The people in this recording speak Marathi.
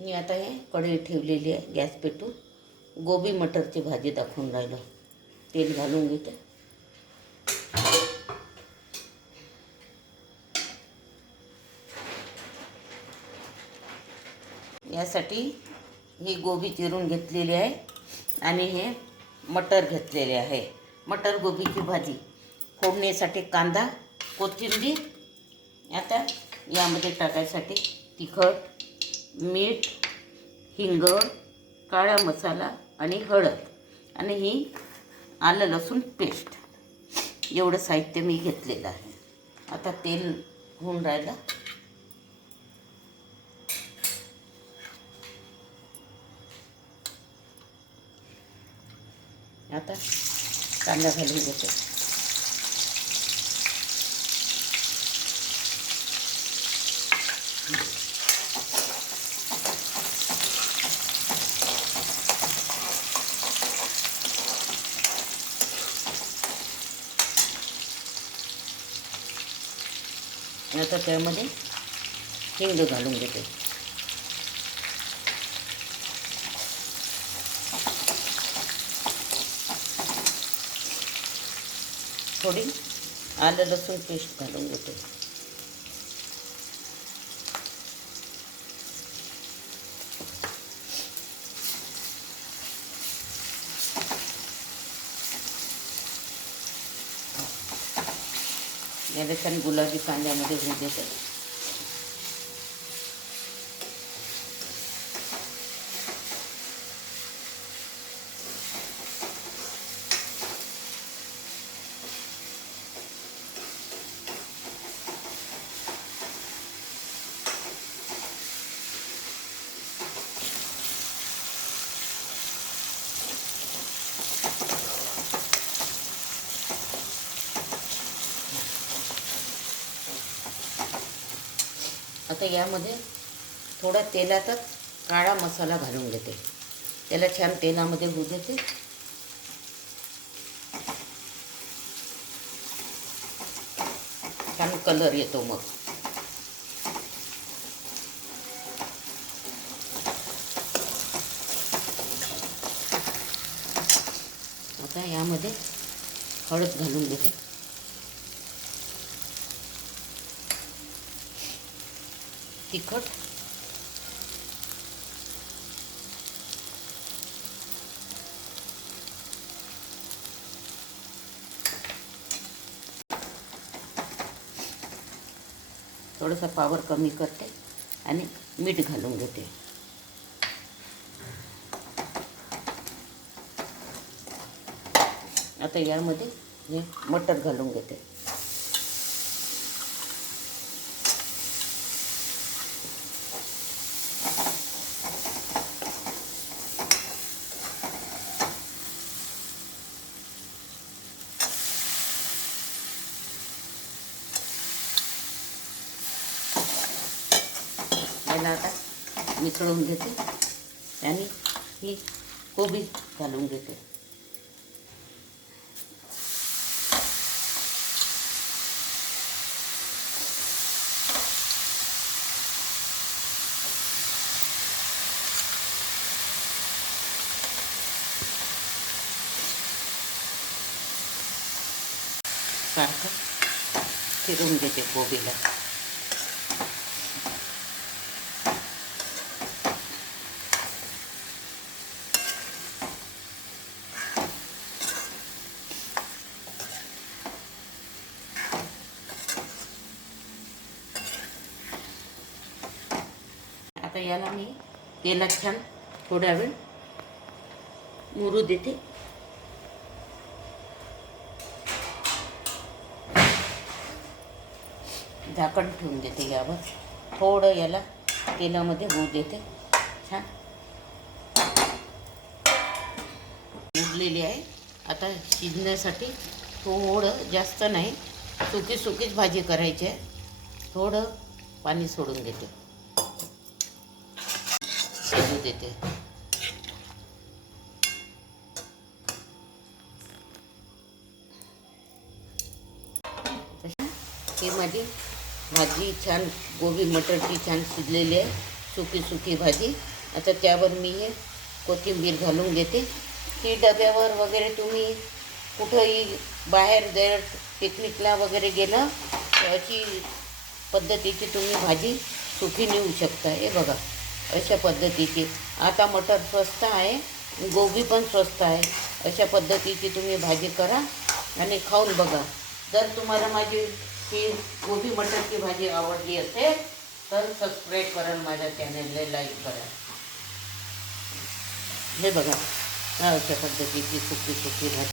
मी आता हे कढई ठेवलेली आहे गॅस पेटून। गोबी मटरची भाजी दाखवून राहिलो। तेल घालून घेते। यासाठी ही गोबी चिरून घेतलेली आहे आणि हे मटर घेतलेले आहे। मटर गोबीची भाजी फोडणीसाठी कांदा, कोथिंबीर, आता यामध्ये टाकायसाठी तिखट, मीठ, हिंग, काळा मसाला आणि हळद आणि ही आलं लसूण पेस्ट, एवढं साहित्य मी घेतलेलं आहे। आता तेल होऊन राहिलं। आता कांदा घालून घेते। आता त्यामध्ये हिंग घालून घेते। थोडी आलं लसूण पेस्ट घालून घेते। याला छान गुलाबी कांद्यामध्ये होऊ देते। आता यामध्ये थोडा तेलातच काळा मसाला घालून घेते। त्याला छान तेलामध्ये होऊ देते। छान कलर येतो मग। आता यामध्ये हळद घालून घेते। तिखट, थोडासा पावर कमी करते आणि मीठ घालून घेते। आता यामध्ये हे मटर घालून घेते। याला आता मिसळून घेते आणि ही कोबी घालून घेते। सारखं फिरवून घेते कोबीला। आता याला मी तेलात छान थोडा वेळ मुरू देते। झाकण ठेवून देते यावर। थोडं याला तेलामध्ये होऊ देते। छान उरलेली आहे। आता शिजण्यासाठी थोडं, जास्त नाही, सुकी सुकीच भाजी करायची आहे। थोडं पाणी सोडून घेते, शिजू देते। ही माझी भाजी छान गोबी मटरची छान शिजलेली आहे। सुकी सुकी भाजी. आता त्यावर मी हे कोथिंबीर घालून घेते. ही डब्यावर वगैरे तुम्ही कुठंही बाहेर जर पिकनिकला वगैरे गेलं तर अशी पद्धतीची तुम्ही भाजी सुकी नेऊ शकता. हे बघा अशा पद्धतीची. आता मटर स्वस्त आहे, गोबी पण स्वस्त आहे. अशा पद्धतीची तुम्ही भाजी करा आणि खाऊन बघा. जर तुम्हाला माझी ही गोबी मटरची भाजी आवडली असेल तर सबस्क्राईब करा, माझ्या चॅनलला लाईक करा. हे बघा अशा पद्धतीची सुकी सुकी भाजी.